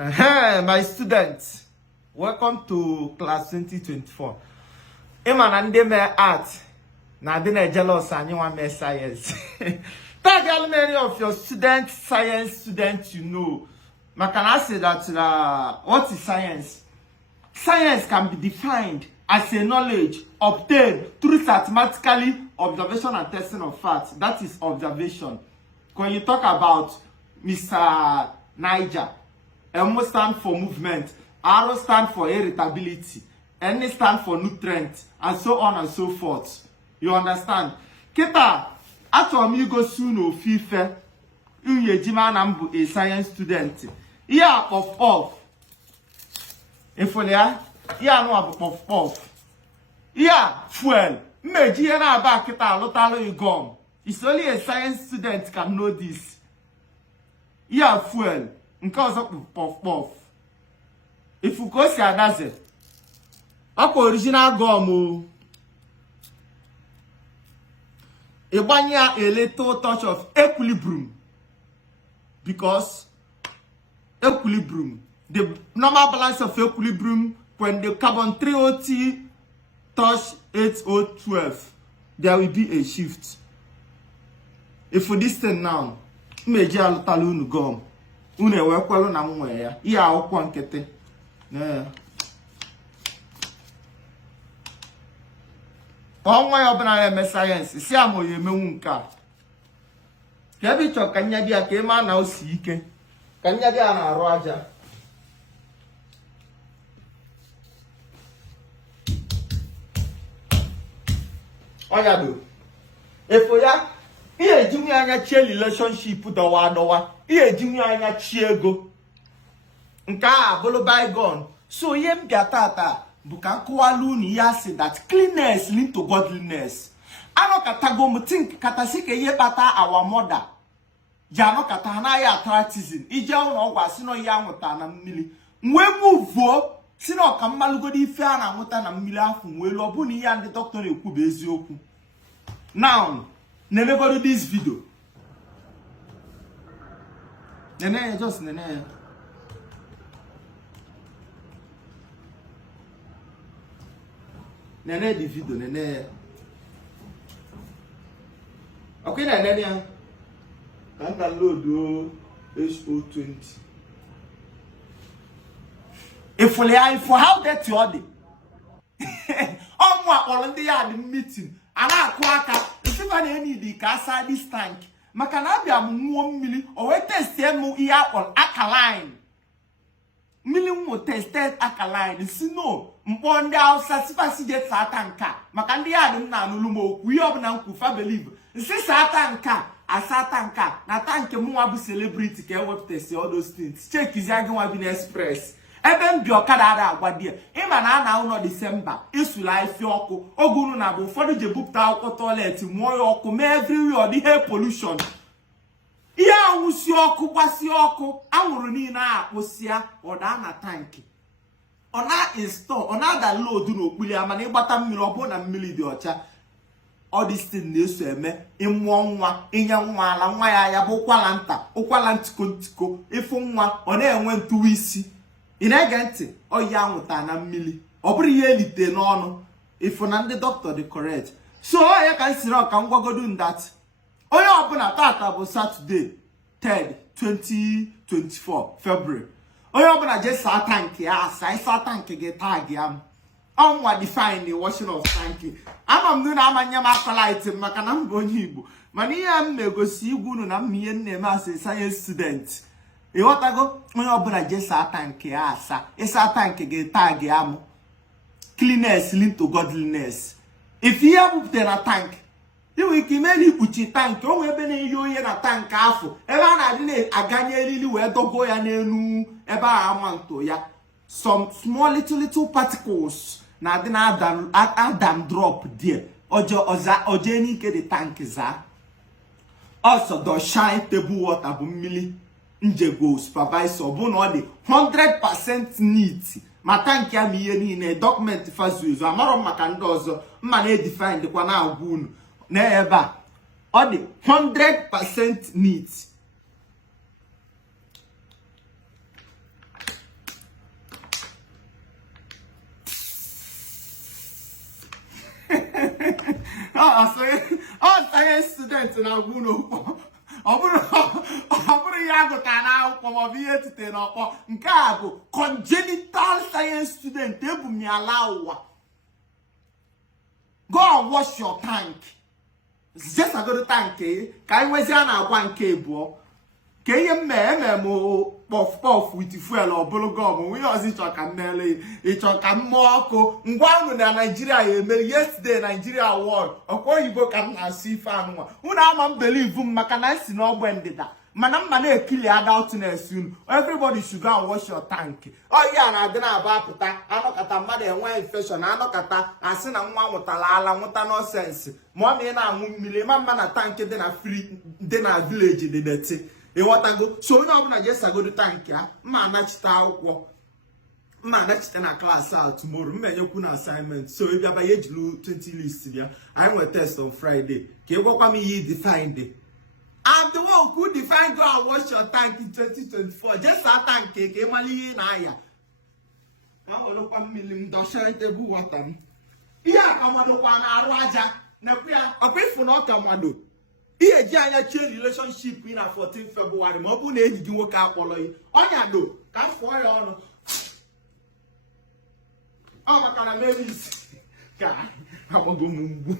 My students, welcome to class 2024. Iman and they may art. Now they jealous and you want me science. Tell how many of your students, science students, you know. But can I say that what is science? Science can be defined as a knowledge obtained through mathematically observation and testing of facts. That is observation. When you talk about Mr. Niger, M stand for movement, R stand for irritability, N stand for nutrient, and so on and so forth. You understand? Kita, after me go soon o fife, you a science student. Yeah, of. If you yeah, no of. Yeah, fuel. Meji na ba kita lotalo you gum. It's only a science student can know this. Yeah, fuel. Because of puff. If you go see another, original gum. A little touch of equilibrium. Because equilibrium, the normal balance of equilibrium, when the carbon 3OT touch 8O12, there will be a shift. If for this thing now, meji alutalu gum. Une wekwelu na mwe ya. Iya akwụkwọ nkete. Onwa ya ọbụla na-eme sayensị si amụ ya emenwu nke a. Ka ebe ịchọ ka nya dị ya ka ịma na o si ike. Ka nya dị ya na-arụ aja. Oya do. Efo ya ihe ejinwe anya chie relationship dọwa. Ihe ejinwe anya chie ego. Nke a bụrụ bygone. So ihe mbịa tata bụ ka nkọwalu unu ya si that cleanliness lead to godliness. Ano katago m think katasi ka ihe kpata our mother. Jano kata na ya attratism. Ije ụlọ ọgwụ asị na ya nwụta na mmiri. Mwe muvuo si na ọka mmalụgodi ife a na-anwụta na mmiri afọ nwelu ọ bụ na ihe ndị dọkịta na-ekwu bụ eziokwu. Now, nenegoro this video. Nene, just nene. Nene the video, nene. Okay, nene ya. Can download HO20. If for how that you are the. On the yard meeting. Ana akwaka ififa na eni di ka asa this tank maka na abia mu mmili o we test mu iya on alkaline mmili mu tested alkaline si no mpo ndi Hausa sifasi je sa tanka maka ndi ya dị na anulu mo okwu ihe obuna nkufa believe nsi sa tanka asa tanka na tank mu wa bu celebrity ka e web test all those things check izi agi wa bi na express ebe mbi okada ada agwadie ima na ana uno December isula ifi oku ogunu na bụ ụfọdụ je bupta akwụkwọ toilet muo ya ọkụ me everywhere the air pollution ihe anwụsi ọkụ gbasi ọkụ anwụrụ niile akpụsịa ọda na tanki ọ na install ọ na download n'okpuli ama na ịgbata mmiri ọ bụ na mmiri dị ọcha all this thing na-eso eme ịmụọ nwa inye nwa ala nwa ya bụ ụkwala nta ụkwala ntiko ịfụ nwa ọ na-enwe ntụwa isi ị na-ege ntị ọya anwụta na mmiri ọ bụrụ ihe elite n'ọnụ ifo na ndị doctor dị correct so ya ka nsiri ọka ngwagodu ndat onye ọbụla tata bụ Saturday 3rd 2024 February onye ọbụla je saa tank ya asa isa tank gị tag ya ọnwa define the washing of tank ama m na amanye m akọlight maka na mbụ onye Igbo mana ihe m na-egosi igwu unu na m ihe na-eme as science student ịghọtago onye ọbụla je saa tank ya asa ịsa tank gị tag ya mụ cleanliness lead to godliness. If you have na tank, you will keep many puchi tank. You will be you na tank afo. Eba na dine aganye lili we dogo ya nenu. Eba amanto ya. Some small little particles na dina adam drop there. Oje ni ke the tank za. Also do shine table water bu mili nje go supervisor bu no de 100% neat. Ma tank ya mi ihe niile document fazuzo amaro maka ndị ọzọ mma na define kwa na agwu unu na ebe a ọ dị 100% neat science student na agwụ n'okpọ ọ bụrụ ya agụta na akwụkwọ ma ọ bụ ihe etite n'ọkpọ nke a bụ congenital science student ebu m ya ala ụwa. Go and wash your tank. Just a good tank ka anyị nwezi a na-agwa nke ebuọ ka ihe mmemme puff with fuel ọ bụrụ gọm onye ọzọ ịchọ ka mmele ịchọ ka mmụọ ọkụ ngwa unu na Nigeria ya emere yesterday Nigeria award ọkwa oyibo ka m na-asụ ife anụnwa unu ama m believe m maka na nsi n'ọgbe ndịda mana mma na-ekili adultness unu. Everybody should go and wash your tank. Ya na-adị na-aba apụta anọkata mmadụ enwe infection anọkata asị na nwa nwụtara ala nwụta nonsense ma ọ na ị na-aṅụ mmiri ma mma na tank dị na village dị deti ịghọtago. So onye ọbụla ga-esagodo tankị ha mma anachite akwụkwọ mma anachite na klaasị a tomorrow mma enyekwu na assignment. So ịbịaba ya ejilu 20 list bịa anyị nwere test on Friday ka ị gwakwa m ihe defined. I'm the one who define go and wash your tank in 2024. Just a tank ka ị mara ihe na aya ma olokwa mmiri m dọshere tebụl wata m ihe akamadokwa na arụ aja nekwu ya ọkwa ifu na ọka mmadụ ihe ji anya chie relationship na 14 February ma ọ bụ na enyi gị nwoke akpọrọ ya ọnya do ka m fụọ ya ọnụ ọ maka na meris ka agbago m mgbu